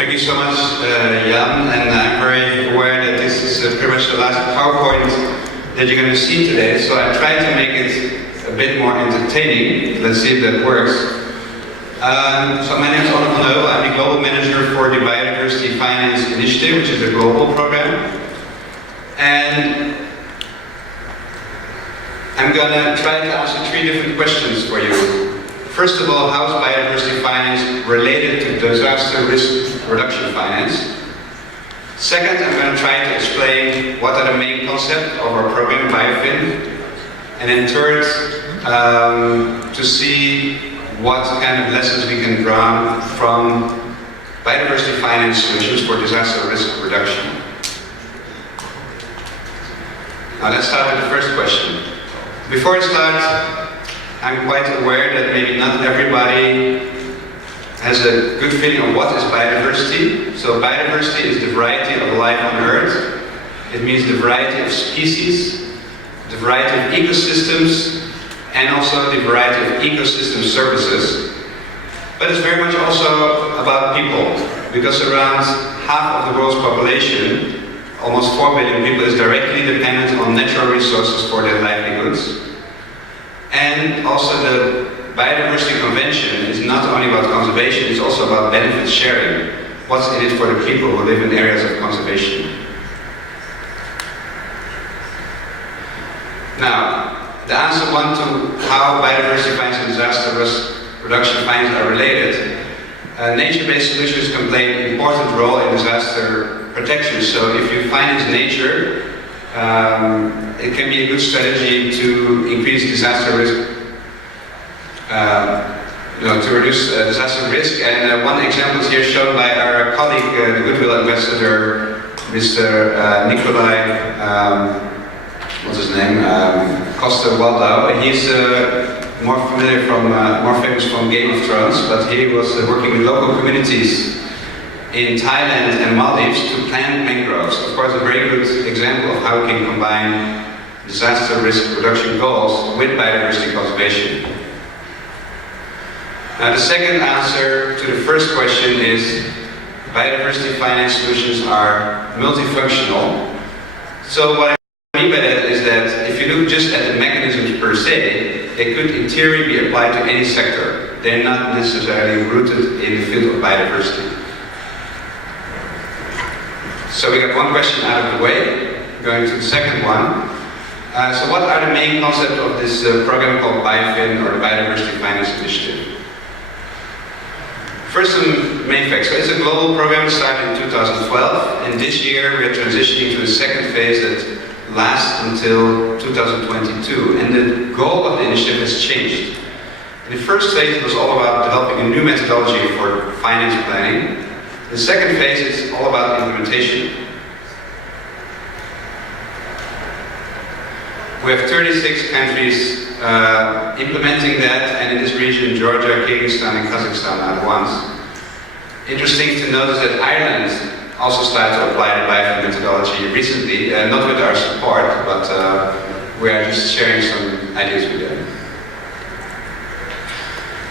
Thank you so much, Jan, and I'm very aware that this is pretty much the last PowerPoint that you're going to see today, so I tried to make it a bit more entertaining. Let's see if that works. So my name is Onno. I'm the Global Manager for the Biodiversity Finance Initiative, which is a global program. And I'm going to try to answer three different questions for you. First of all, how is biodiversity finance related to disaster risk reduction finance? Second, I'm going to try to explain what are the main concepts of our program, BioFin. And then third, to see what kind of lessons we can draw from biodiversity finance solutions for disaster risk reduction. Now let's start with the first question. Before I start, I'm quite aware that maybe not everybody has a good feeling of what is biodiversity. So biodiversity is the variety of life on Earth. It means the variety of species, the variety of ecosystems, and also the variety of ecosystem services. But it's very much also about people, because around half of the world's population, almost 4 billion people, is directly dependent on natural resources for their livelihoods. And also the Biodiversity Convention is not only about conservation, it's also about benefit sharing. What's in it for the people who live in areas of conservation. Now, the answer one to how biodiversity finance and disaster risk reduction finance are related. Nature-based solutions can play an important role in disaster protection. So if you finance nature, it can be a good strategy to increase disaster risk, to reduce disaster risk. And one example is here shown by our colleague, the Goodwill ambassador, Mr. Nikolai, what's his name? Coster-Waldau. He's more famous from Game of Thrones, but he was working with local communities in Thailand and Maldives to plant mangroves. Of course, a very good example of how we can combine disaster risk reduction goals with biodiversity conservation. Now, the second answer to the first question is biodiversity finance solutions are multifunctional. So what I mean by that is that if you look just at the mechanisms per se, they could in theory be applied to any sector. They're not necessarily rooted in the field of biodiversity. So we got one question out of the way, going to the second one. So what are the main concepts of this program called BioFin, or the Biodiversity Finance Initiative? First, some main facts. So it's a global program that started in 2012, and this year we are transitioning to a second phase that lasts until 2022, and the goal of the initiative has changed. In the first phase it was all about developing a new methodology for finance planning. The second phase is all about implementation. We have 36 countries implementing that, and in this region Georgia, Kyrgyzstan and Kazakhstan are the ones. Interesting to notice that Ireland also started to apply the BioFin methodology recently, not with our support, but we are just sharing some ideas with them.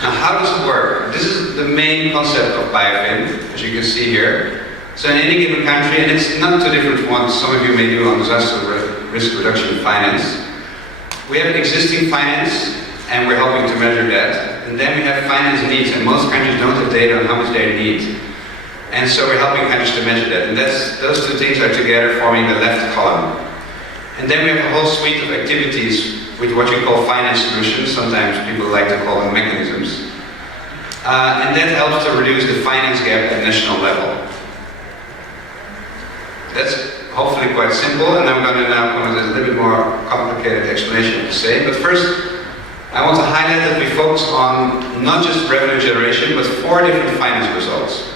Now, how does it work? This is the main concept of BioFin, as you can see here. So in any given country, and it's not too different from what some of you may do on disaster risk reduction finance. We have existing finance, and we're helping to measure that. And then we have finance needs, and most countries don't have data on how much they need. And so we're helping countries to measure that. And those two things are together forming the left column. And then we have a whole suite of activities with what you call finance solutions. Sometimes people like to call them mechanisms. And that helps to reduce the finance gap at national level. That's hopefully quite simple, and I'm going to now come with a little bit more complicated explanation of the same. But first, I want to highlight that we focus on not just revenue generation, but 4 different finance results.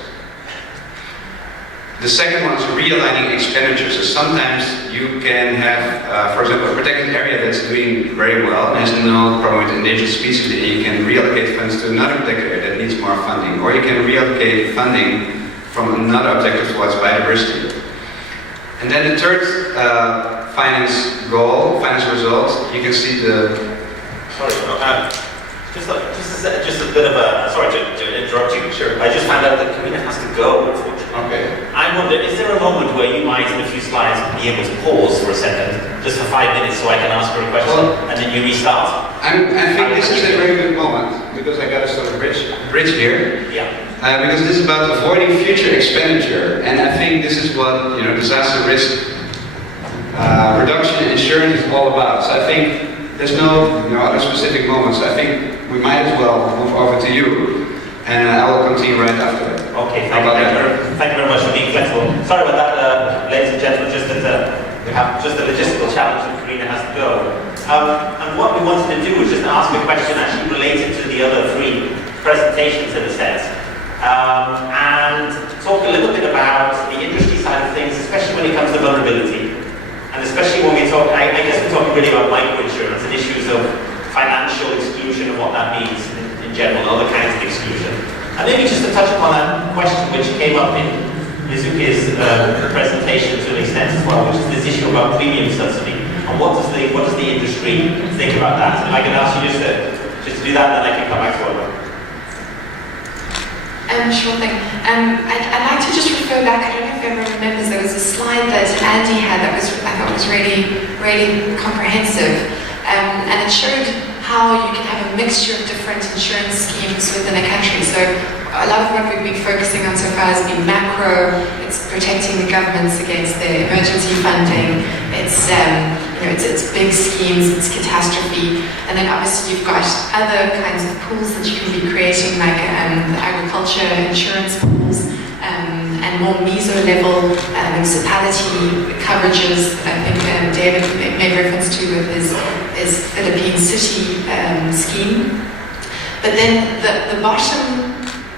The second one is realigning expenditures. So sometimes you can have, for example, a protected area that's doing very well and has no problem with endangered species, and you can reallocate funds to another protected area that needs more funding. Or you can reallocate funding from another objective towards biodiversity. And then the third finance result, you can see the... Sorry, just a bit of a... Sorry to interrupt you. Sure. I just found out that Karina has to go, unfortunately. I wonder, is there a moment where you might, in a few slides, be able to pause for a second, just for 5 minutes, so I can ask her a question, and then you restart? I think this is a very good moment, because I got a sort of bridge here. Yeah. Because this is about avoiding future expenditure, and I think this is what disaster risk reduction insurance is all about. So I think there's no other specific moments. I think we might as well move over to you, and I will continue right after that. Okay, thank you very much for being flexible. Sorry about that, ladies and gentlemen, just that we have just a logistical challenge and Karina has to go. And what we wanted to do was just ask a question actually related to the other three presentations in a sense. And talk a little bit about the industry side of things, especially when it comes to vulnerability. And especially when we talk, I guess we're talking really about microinsurance and issues of financial exclusion and what that means in general, other kinds of exclusion. And maybe just to touch upon a question which came up in Mizuki's presentation to an extent as well, which is this issue about premium subsidy. And what does the industry think about that? And I can ask you just to do that, and then I can come back to Onno. Sure thing. I'd like to just refer back, I don't know if everyone remembers, there was a slide that Andy had that I thought was really, really comprehensive. And it showed how you can have a mixture of different insurance schemes within a country. So a lot of what we've been focusing on so far has been macro. It's protecting the governments against their emergency funding. It's big schemes, it's catastrophe. And then obviously you've got other kinds of pools that you can be creating, like the agriculture insurance pools, and more meso-level municipality coverages that I think David made reference to with his Philippine city scheme. But then the bottom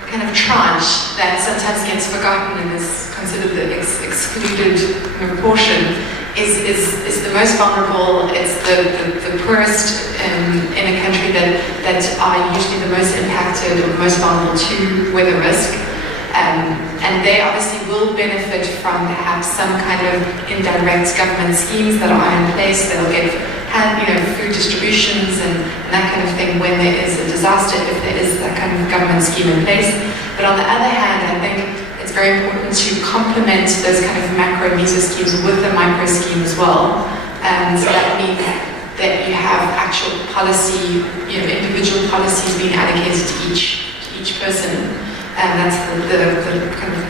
kind of tranche that sometimes gets forgotten and is considered the excluded portion is the most vulnerable. It's the poorest in a country that are usually the most impacted or the most vulnerable to weather risk. And they obviously will benefit from perhaps some kind of indirect government schemes that are in place. They'll get food distributions and that kind of thing when there is a disaster, if there is that kind of government scheme in place. But on the other hand, I think it's very important to complement those kind of macro and meso schemes with the micro scheme as well. So that means that you have actual policy, individual policies being allocated to each person. And that's the kind of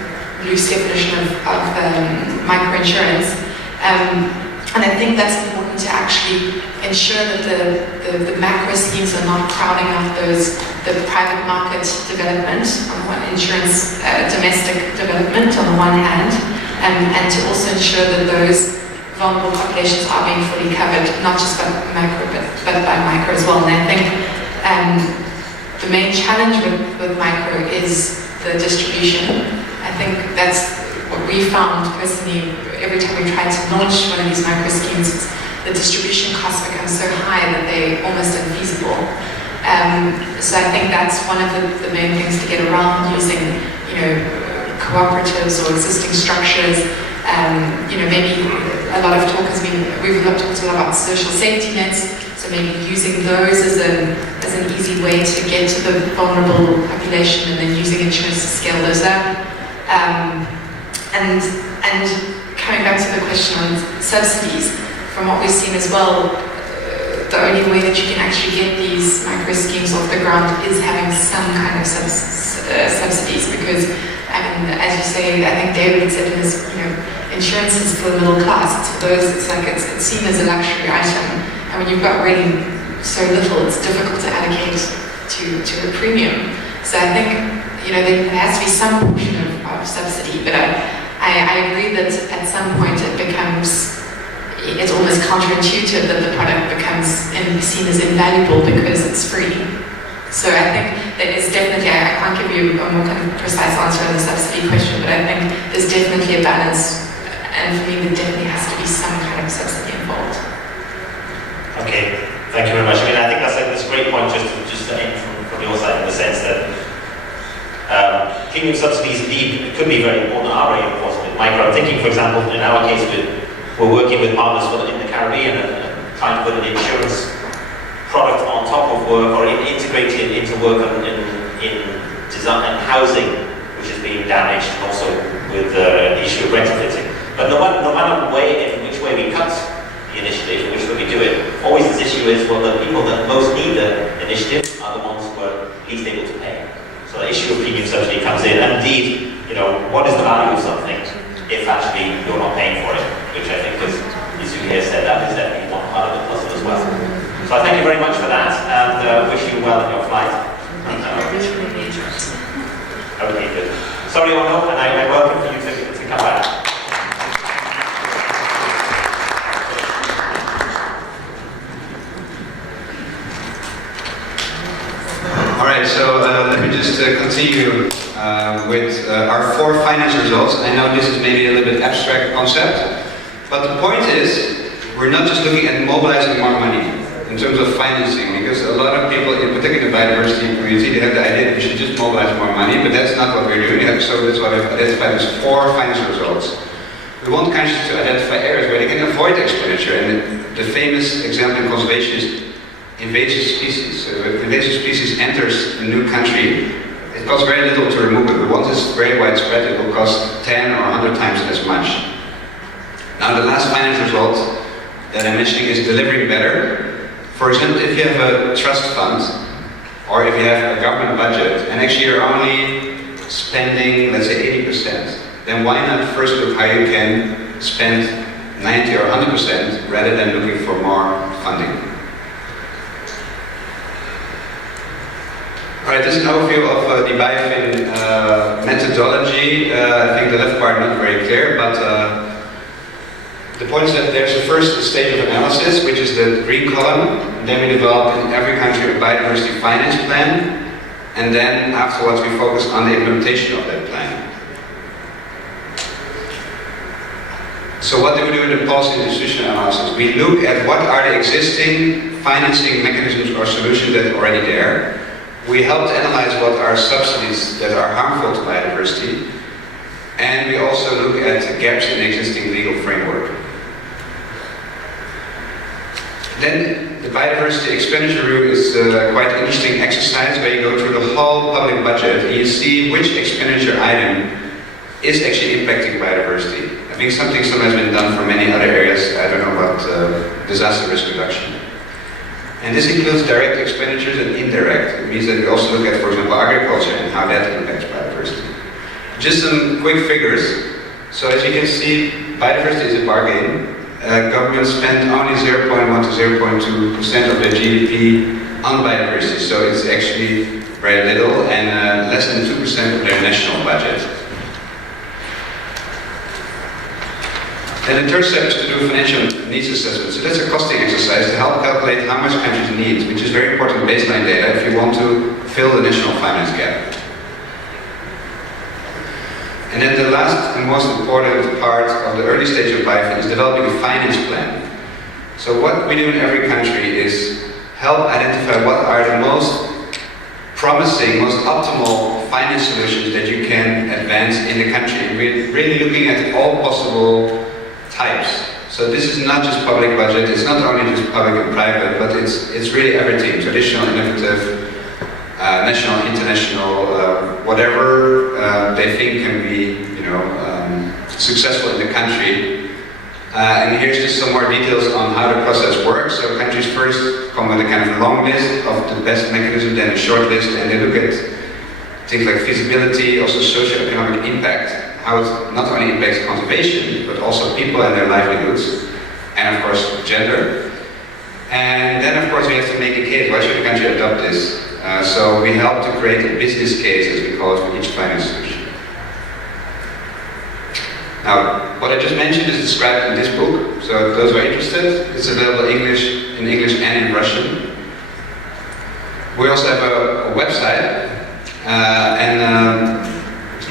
loose definition of microinsurance. And I think that's important to actually ensure that the macro schemes are not crowding out the private market development on one insurance, domestic development on the one hand, and to also ensure that those vulnerable populations are being fully covered, not just by macro, but by micro as well. And I think the main challenge with micro is the distribution. I think that's what we found personally every time we tried to launch one of these micro schemes. The distribution costs become so high that they're almost unfeasible. So I think that's one of the main things to get around using, cooperatives or existing structures. Maybe a lot of talk has been, we've talked a lot about social safety nets, so maybe using those as an easy way to get to the vulnerable population and then using insurance to scale those up. And coming back to the question on subsidies, from what we've seen as well, the only way that you can actually get these micro schemes off the ground is having some kind of subsidies, because as you say, I think David said in his, insurance is for the middle class. It's for those. It's seen as a luxury item, and when you've got really so little, it's difficult to allocate to a premium. So I think there has to be some portion of subsidy, but I agree that at some point it's almost counterintuitive that the product becomes seen as invaluable because it's free. So I think that it's definitely, I can't give you a more kind of precise answer on the subsidy question, but I think there's definitely a balance, and for me there definitely has to be some kind of subsidy involved. Okay, thank you very much. I think that's a great point just to aim from your side, in the sense that premium subsidies indeed could be very important, are very important with micro. I'm thinking, for example, in our case, we're working with partners in the Caribbean and trying to put an insurance product on top of work, or integrated into work in design and housing, which is being damaged, and also with the issue no matter which way we cut the initiative, which way we do it, always this issue is, well, the people that most need the initiative are the ones who are least able to pay. So the issue of premium subsidy comes in, and indeed, what is the value of something if actually you're not paying for it, which I think, as Yusuke has said, that is definitely one part of the puzzle as well. So I thank you very much for that, and wish you well in your flight. Okay, good. Sorry, Onno, and I welcome you to come back. Alright, so let me just continue with our 4 finance results. I know this is maybe a little bit abstract concept, but the point is, we're not just looking at mobilizing more money in terms of financing, because a lot of people, in particular the biodiversity community, they have the idea that we should just mobilize more money, but that's not what we're doing. So that's why we've identified as 4 financial results. We want countries to identify areas where they can avoid expenditure, and the famous example in conservation is invasive species. So if invasive species enters a new country, it costs very little to remove it, but once it's very widespread, it will cost 10 or 100 times as much. Now the last financial result that I'm mentioning is delivering better. For example, if you have a trust fund, or if you have a government budget, and actually you're only spending, let's say, 80%, then why not first look how you can spend 90 or 100% rather than looking for more funding? Alright, this is an overview of the BioFin methodology. I think the left part not very clear, but the point is that there's a first stage of analysis, which is the green column. Then we develop in every country a biodiversity finance plan, and then afterwards we focus on the implementation of that plan. So what do we do in the policy and institutional analysis? We look at what are the existing financing mechanisms or solutions that are already there. We help to analyze what are subsidies that are harmful to biodiversity, and we also look at gaps in the existing legal framework. Then the biodiversity expenditure review is quite an interesting exercise where you go through the whole public budget and you see which expenditure item is actually impacting biodiversity. I think something has been done for many other areas. I don't know about disaster risk reduction. And this includes direct expenditures and indirect. It means that we also look at, for example, agriculture and how that impacts biodiversity. Just some quick figures. So as you can see, biodiversity is a bargain. Governments spend only 0.1 to 0.2% of their GDP on biodiversity, so it's actually very little, and less than 2% of their national budget. Then the third step is to do financial needs assessment. So that's a costing exercise to help calculate how much countries need, which is very important baseline data if you want to fill the national finance gap. And then the last and most important part of the early stage of BioFin is developing a finance plan. So what we do in every country is help identify what are the most promising, most optimal finance solutions that you can advance in the country. We're really looking at all possible types. So this is not just public budget, it's not only just public and private, but it's really everything. Traditional, innovative, national, international, whatever they think can be, successful in the country. And here's just some more details on how the process works. So countries first come with a kind of long list of the best mechanism, then a short list, and they look at things like feasibility, also socio-economic impact, how it not only impacts conservation, but also people and their livelihoods, and of course gender. And then of course we have to make a case, why should a country adopt this? So we help to create a business case, as we call it, for each finance solution. Now, what I just mentioned is described in this book, so those who are interested, it's available in English and in Russian. We also have a website, and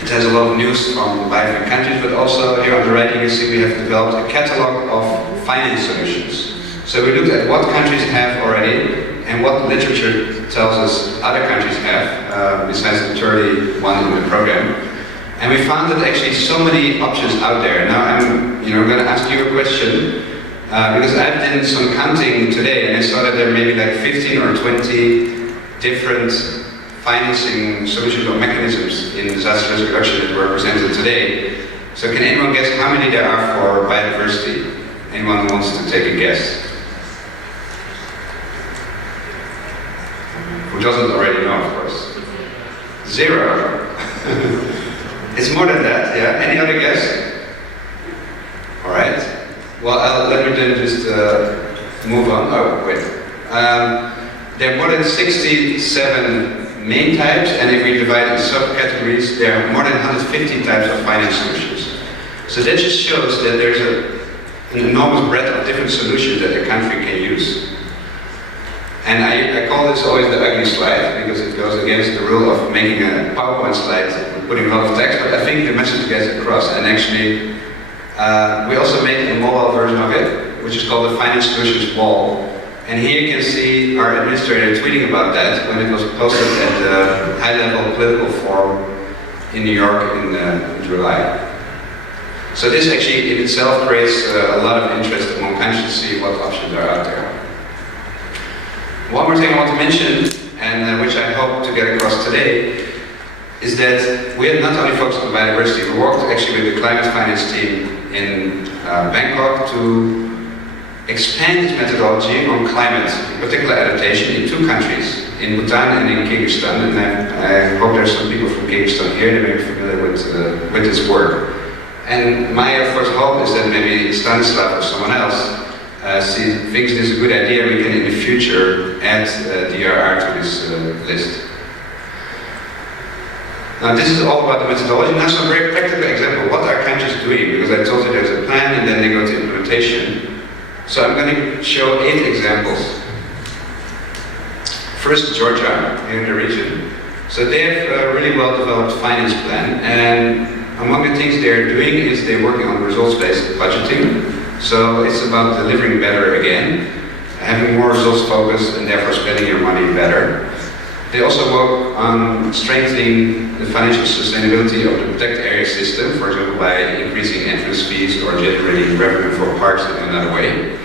it has a lot of news from BioFin countries, but also here on the right you can see we have developed a catalog of finance solutions. So we looked at what countries have already, and what literature tells us other countries have, besides the 31 in the program. And we found that actually so many options out there. Now I'm going to ask you a question, because I've done some counting today and I saw that there may be like 15 or 20 different financing solutions or mechanisms in disaster risk reduction that were presented today. So can anyone guess how many there are for biodiversity? Anyone who wants to take a guess? Who doesn't already know, of course? 0. It's more than that, yeah? Any other guess? Alright. Well, let me then just move on. Oh, wait. There are more than 67 main types, and if we divide into subcategories, there are more than 150 types of finance solutions. So that just shows that there's an enormous breadth of different solutions that a country can use. And I call this always the ugly slide, because it goes against the rule of making a PowerPoint slide and putting a lot of text, but I think the message gets across. And actually, we also made a mobile version of it, which is called the Finance Solutions Wall. And here you can see our administrator tweeting about that when it was posted at the high-level political forum in New York in July. So this actually in itself creates a lot of interest among countries to see what options are out there. One more thing I want to mention, and which I hope to get across today, is that we have not only focused on biodiversity, we worked actually with the climate finance team in Bangkok to expand its methodology on climate, in particular adaptation, in 2 countries, in Bhutan and in Kyrgyzstan. And I hope there's some people from Kyrgyzstan here that may be familiar with this work. And my, of course, hope is that maybe Stanislav or someone else thinks this is a good idea. We can in the future add DRR to this list. Now this is all about the methodology. Now some very practical example. What are countries doing? Because I told you there's a plan and then they go to implementation. So I'm going to show 8 examples. First, Georgia, here in the region. So they have a really well-developed finance plan, and among the things they're doing is they're working on results-based budgeting. So it's about delivering better again, having more results focus and therefore spending your money better. They also work on strengthening the financial sustainability of the protected area system, for example by increasing entrance fees or generating revenue for parks in another way.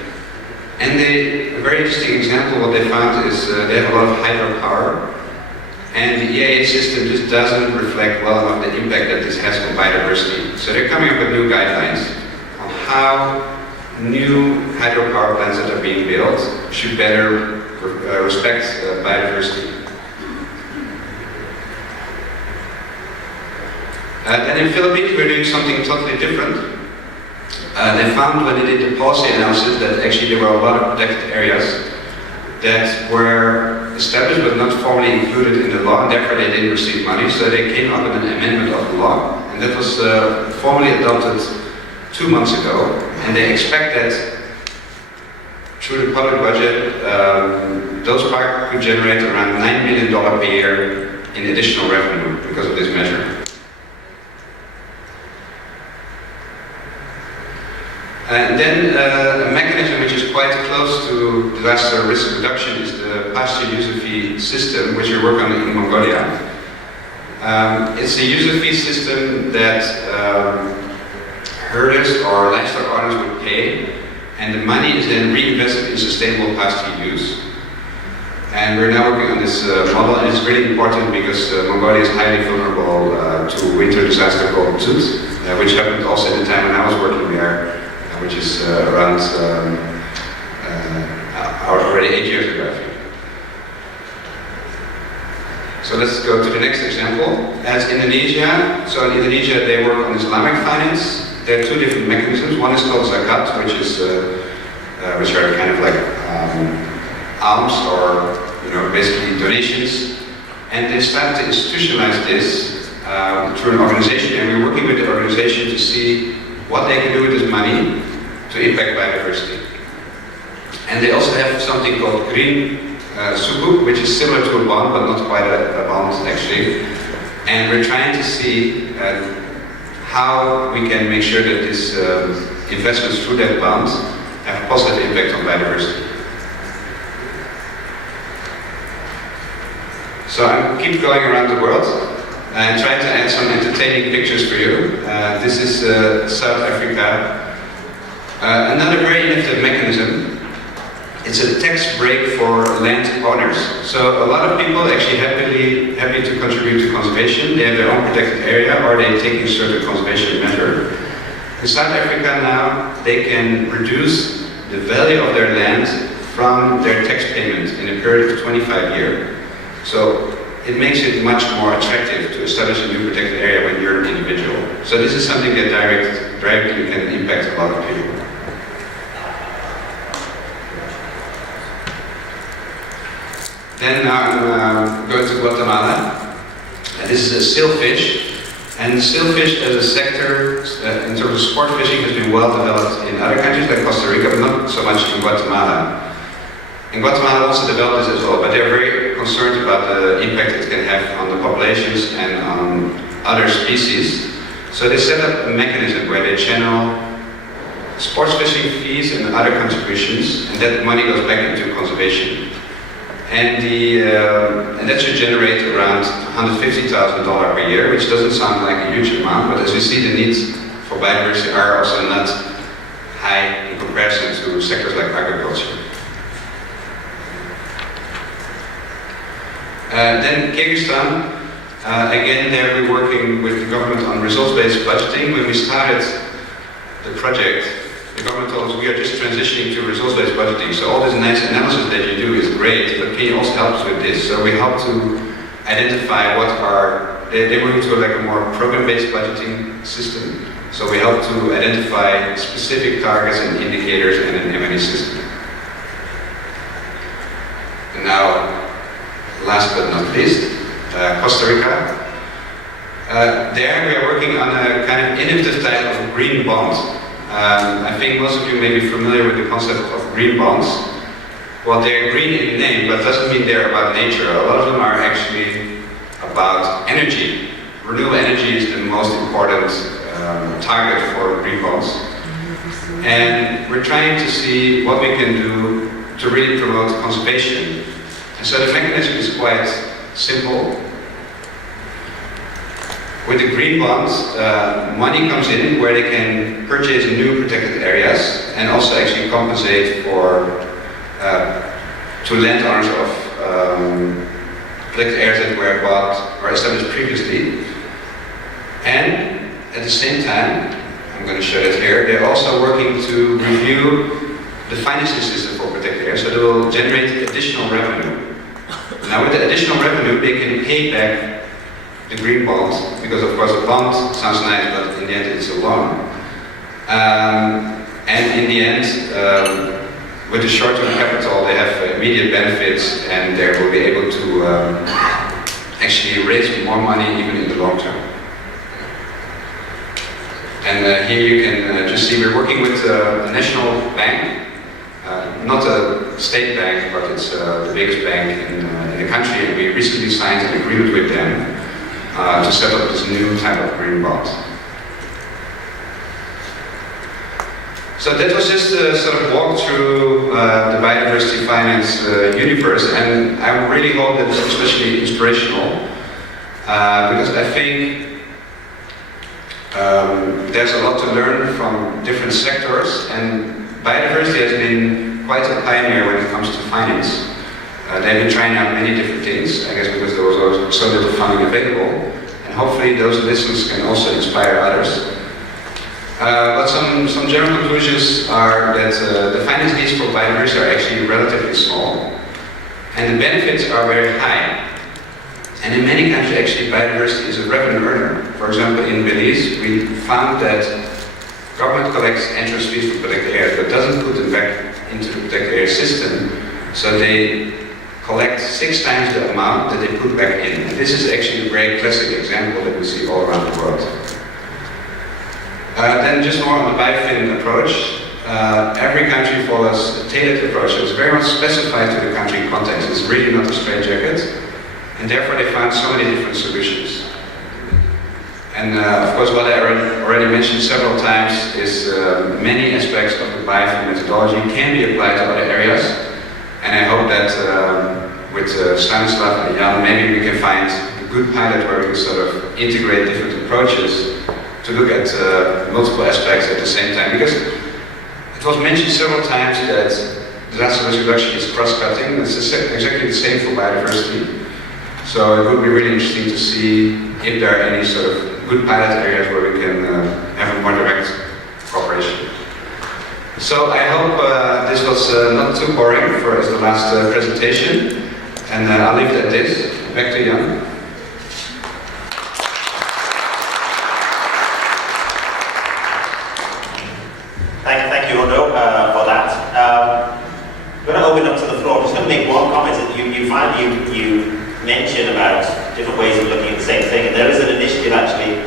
And a very interesting example, what they found is they have a lot of hydropower, and the EIA system just doesn't reflect well enough the impact that this has on biodiversity. So they're coming up with new guidelines on how new hydropower plants that are being built should better respect biodiversity. Then in Philippines we're doing something totally different. They found when they did the policy analysis that actually there were a lot of protected areas that were established but not formally included in the law, and therefore they didn't receive money. So they came up with an amendment of the law, and that was formally adopted 2 months ago. And they expect that through the public budget, those parks could generate around $9 million per year in additional revenue because of this measure. And then a mechanism which is quite close to disaster risk reduction is the pasture user fee system, which we work on in Mongolia. It's a user fee system that herders or livestock owners would pay, and the money is then reinvested in sustainable pasture use. And we're now working on this model, and it's really important because Mongolia is highly vulnerable to winter disaster called Tut, which happened also at the time when I was working there, which is around already 8 years ago. So let's go to the next example. As Indonesia, so in Indonesia they work on Islamic finance. There are 2 different mechanisms. One is called zakat, which are kind of like alms or basically donations. And they start to institutionalize this through an organization, and we're working with the organization to see what they can do with this money to impact biodiversity. And they also have something called green sukuk, which is similar to a bond, but not quite a bond actually. And we're trying to see how we can make sure that these investments through that bond have a positive impact on biodiversity. So I keep going around the world and trying to add some entertaining pictures for you. This is South Africa. Another very innovative mechanism. It's a tax break for land owners. So a lot of people actually happy to contribute to conservation. They have their own protected area, or they're taking a certain conservation measure. In South Africa now, they can reduce the value of their land from their tax payment in a period of 25 years. So it makes it much more attractive to establish a new protected area when you're an individual. So this is something that directly can impact a lot of people. Then I'm going to Guatemala. This is a sailfish. And sailfish as a sector, in terms of sport fishing, has been well developed in other countries like Costa Rica, but not so much in Guatemala. And Guatemala also developed this as well, but they're very concerned about the impact it can have on the populations and on other species. So they set up a mechanism where they channel sports fishing fees and other contributions, and that money goes back into conservation. And that should generate around $150,000 per year, which doesn't sound like a huge amount, but as we see, the needs for biodiversity are also not high in comparison to sectors like agriculture. Then Kyrgyzstan, again there we're working with the government on results-based budgeting. When we started the project, the government told us we are just transitioning to results-based budgeting. So all this nice analysis that you do is great, but can you also help us with this? So we help to identify what are, they move to like a more program-based budgeting system. So we help to identify specific targets and indicators and an M&E system. And now, last but not least, Costa Rica. There we are working on a kind of innovative type of green bond. I think most of you may be familiar with the concept of green bonds. Well, they're green in name, but doesn't mean they're about nature. A lot of them are actually about energy. Renewable energy is the most important target for green bonds. And we're trying to see what we can do to really promote conservation. And so the mechanism is quite simple. With the green bonds, money comes in where they can purchase new protected areas and also actually compensate for to landowners of protected areas that were bought or established previously. And at the same time, I'm going to show that here, they're also working to review the financing system for protected areas, so they will generate additional revenue. Now with the additional revenue, they can pay back the green bond, because of course a bond sounds nice, but in the end it's a loan. And in the end, with the short-term capital, they have immediate benefits and they will be able to actually raise more money even in the long term. And here you can just see we're working with a national bank, not a state bank, but it's the biggest bank in the country, and we recently signed an agreement with them to set up this new type of green bond. So that was just a sort of walk through the biodiversity finance universe, and I really hope that it's especially inspirational because I think there's a lot to learn from different sectors, and biodiversity has been quite a pioneer when it comes to finance. They've been trying out many different things, I guess because there was so little funding available, and hopefully those lessons can also inspire others. But some general conclusions are that the finance needs for biodiversity are actually relatively small, and the benefits are very high. And in many countries actually biodiversity is a revenue earner. For example, in Belize we found that government collects entrance fees for protected areas but doesn't put them back into the protected area system, so they collect 6 times the amount that they put back in. And this is actually a very classic example that we see all around the world. Then just more on the biofin approach. Every country follows a tailored approach, so it's very much specified to the country context. It's really not a straitjacket, and therefore they found so many different solutions. And of course, what I already mentioned several times is many aspects of the biofin methodology can be applied to other areas, and I hope that with Stanislav and Jan, maybe we can find a good pilot where we can sort of integrate different approaches to look at multiple aspects at the same time, because it was mentioned several times that disaster risk reduction is cross-cutting. It's exactly the same for biodiversity. So it would be really interesting to see if there are any sort of good pilot areas where we can have a more direct So I hope this was not too boring for as the last presentation, and I'll leave it at this. Back to Jan. Thank you, Onno, for that. I'm going to open up to the floor. I'm just going to make one comment that you mentioned about different ways of looking at the same thing, and there is an initiative actually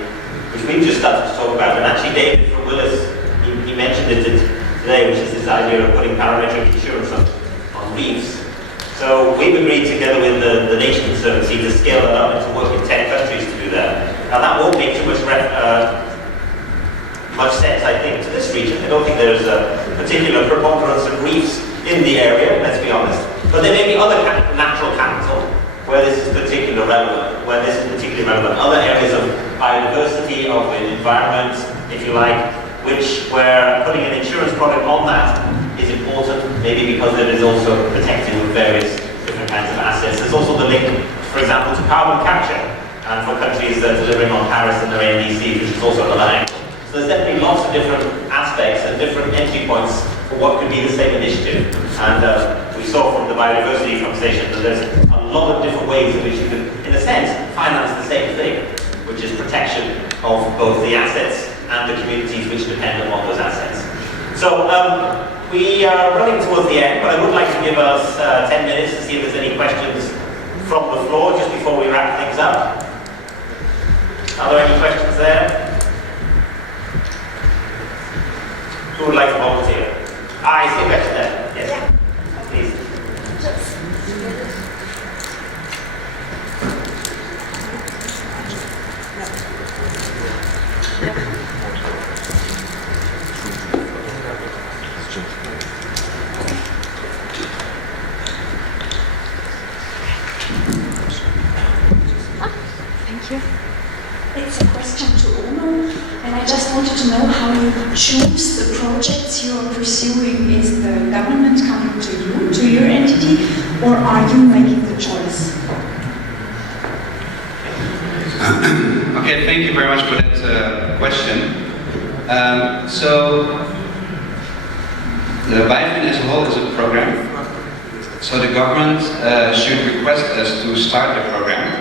which we've just started to talk about, and actually David from Willis, he mentioned it today, which is this idea of putting parametric insurance on reefs. So we've agreed together with the Nation Conservancy to scale that up and to work in 10 countries to do that. Now that won't make too much sense, I think, to this region. I don't think there's a particular preponderance of reefs in the area, let's be honest. But there may be other natural capital where this is particularly relevant, other areas of biodiversity, of the environment, if you like, where putting an insurance product on that is important, maybe because it is also protecting with various different kinds of assets. There's also the link, for example, to carbon capture, and for countries that are delivering on Paris and their NDCs, which is also another angle. So there's definitely lots of different aspects and different entry points for what could be the same initiative. And we saw from the biodiversity conversation that there's a lot of different ways in which you can, in a sense, finance the same thing, which is protection of both the assets and the communities which depend upon those assets. So we are running towards the end, but I would like to give us 10 minutes to see if there's any questions from the floor just before we wrap things up. Are there any questions there? Who would like to volunteer? I see a question there. Yes. Yeah. Please. Thank you. It's a question to Onno, and I just wanted to know how you choose the projects you are pursuing. Is the government coming to you, to your entity, or are you making the choice? Okay, thank you very much for that question. So, the BIFIN as a whole is a program. So the government should request us to start the program.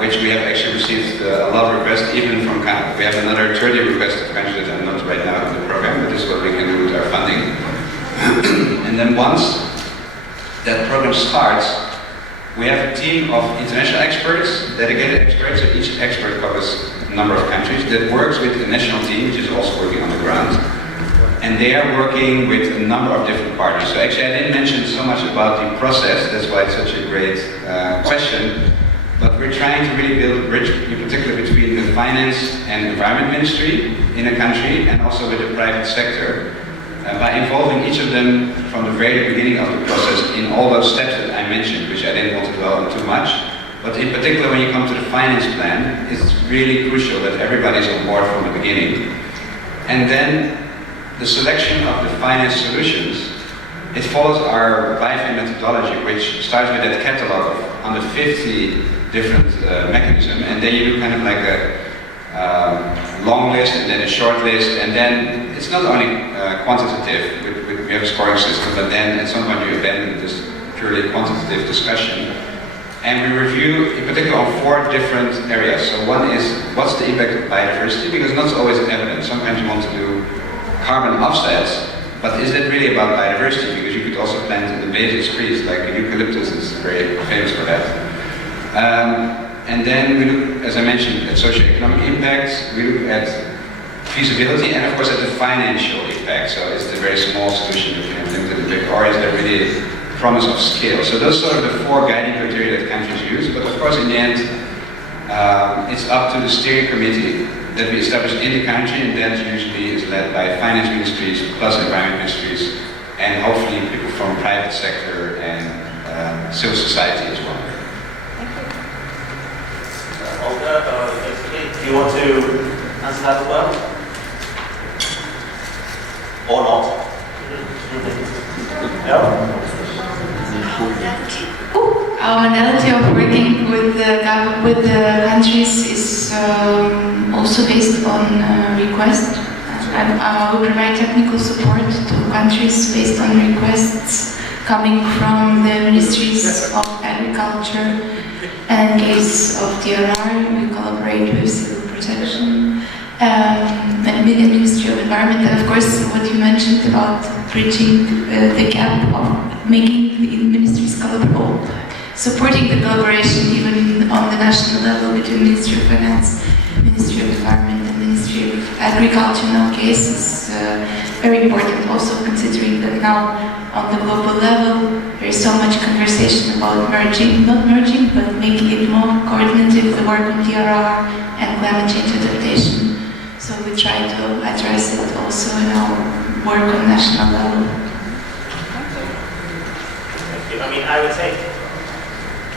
Which we have actually received a lot of requests, even from Canada. We have another 30 requests of countries that are not right now in the program, but this is what we can do with our funding. And then once that program starts, we have a team of international experts, dedicated experts, so each expert covers a number of countries, that works with the national team, which is also working on the ground. And they are working with a number of different partners. So actually I didn't mention so much about the process, that's why it's such a great question. But we're trying to really build a bridge, in particular between the finance and environment ministry in a country and also with the private sector, by involving each of them from the very beginning of the process in all those steps that I mentioned, which I didn't want to dwell on too much. But in particular, when you come to the finance plan, it's really crucial that everybody's on board from the beginning. And then the selection of the finance solutions, it follows our BIFIN methodology, which starts with that catalog of 150 different mechanisms, and then you do kind of like a long list and then a short list, and then it's not only quantitative, we have a scoring system, but then at some point you abandon this purely quantitative discussion, and we review in particular on 4 different areas. So one is, what's the impact of biodiversity, because not always evident. Sometimes you want to do carbon offsets, but is that really about biodiversity? Because you could also plant invasive trees, like eucalyptus is very famous for that. And then we look, as I mentioned, at socioeconomic impacts, we look at feasibility, and of course at the financial impact. So is it a very small solution that you have limited impact, or is there really promise of scale? So those are the 4 guiding criteria that countries use, but of course in the end, it's up to the steering committee that we establish in the country, and that usually is led by finance ministries plus environment ministries, and hopefully people from private sector and civil society as well. Olga, do you want to answer that as well? Or not? No? Our modality of working with the countries is also based on request. We provide technical support to countries based on requests coming from the ministries of agriculture. And in case of DRR, we collaborate with civil protection and Ministry of Environment. And of course, what you mentioned about bridging the gap of making the ministries collaborate, supporting the collaboration even on the national level between Ministry of Finance, Ministry of Environment and Ministry of Agriculture in our case is very important, also considering that now on the global level there is so much conversation about merging, not merging, but making it more coordinative, the work on DRR and climate change adaptation. So we try to address it also in our work on national level. Thank you. I mean, I would say,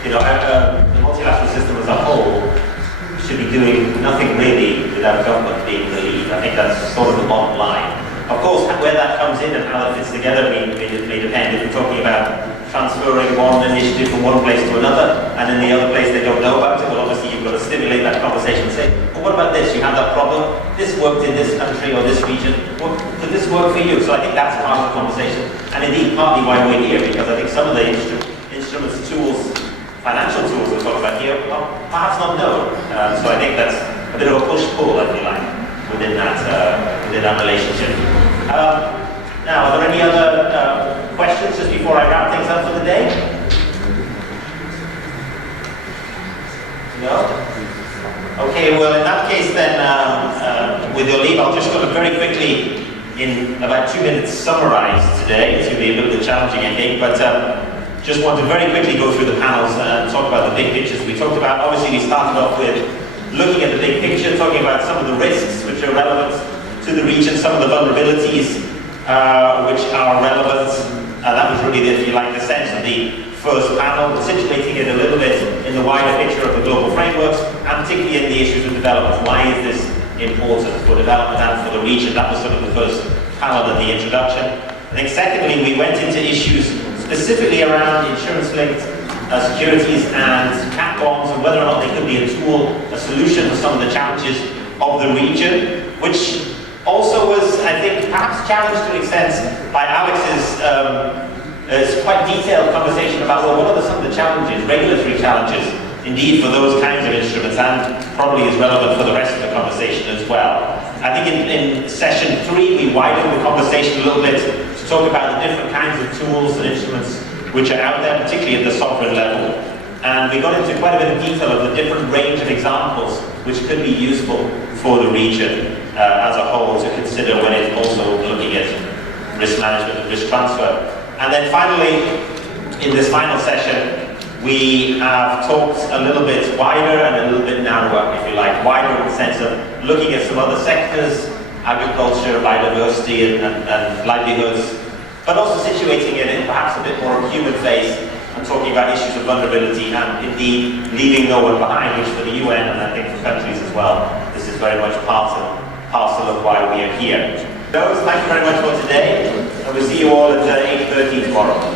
you know, the multilateral system as a whole should be doing nothing really without government being the lead. I think that's sort of the bottom line. Of course, where that comes in and how that fits together may depend. If we're talking about transferring one initiative from one place to another, and in the other place they don't know about it, well, obviously you've got to stimulate that conversation and say, well, what about this? You have that problem. This worked in this country or this region. Could this work for you? So I think that's part of the conversation, and indeed partly why we're here, because I think some of the instruments, tools, financial tools we're talking about here, well, perhaps not known. So I think that's a bit of a push-pull, if you like, within that relationship. Now, are there any other questions just before I wrap things up for the day? No? Okay, well in that case then, with your leave, I'll just go to very quickly, in about 2 minutes, summarize today. It's going to be a little bit challenging, I think, but just want to very quickly go through the panels and talk about the big pictures. We talked about, obviously we started off with looking at the big picture, talking about some of the risks which are relevant to the region, some of the vulnerabilities which are relevant. That was really, if you like, the sense of the first panel, situating it a little bit in the wider picture of the global frameworks, and particularly in the issues of development. Why is this important for development and for the region? That was sort of the first panel in the introduction. I think secondly, we went into issues specifically around insurance-linked securities and cat bonds, and whether or not they could be a tool, a solution for some of the challenges of the region, which also was, I think, perhaps challenged to an extent by Alex's quite detailed conversation about, well, what are some of the challenges, regulatory challenges, indeed, for those kinds of instruments, and probably is relevant for the rest of the conversation as well. I think in session 3, we widened the conversation a little bit to talk about the different kinds of tools and instruments which are out there, particularly at the sovereign level. And we got into quite a bit of detail of the different range of examples which could be useful for the region as a whole to consider when it's also looking at risk management and risk transfer. And then finally, in this final session, we have talked a little bit wider and a little bit narrower, if you like. Wider in the sense of looking at some other sectors, agriculture, biodiversity and livelihoods, but also situating it in perhaps a bit more human face and talking about issues of vulnerability and indeed leaving no one behind, which for the UN and I think for countries as well, this is very much part and parcel of why we are here. So, thank you very much for today, and we'll see you all at 8:30 tomorrow.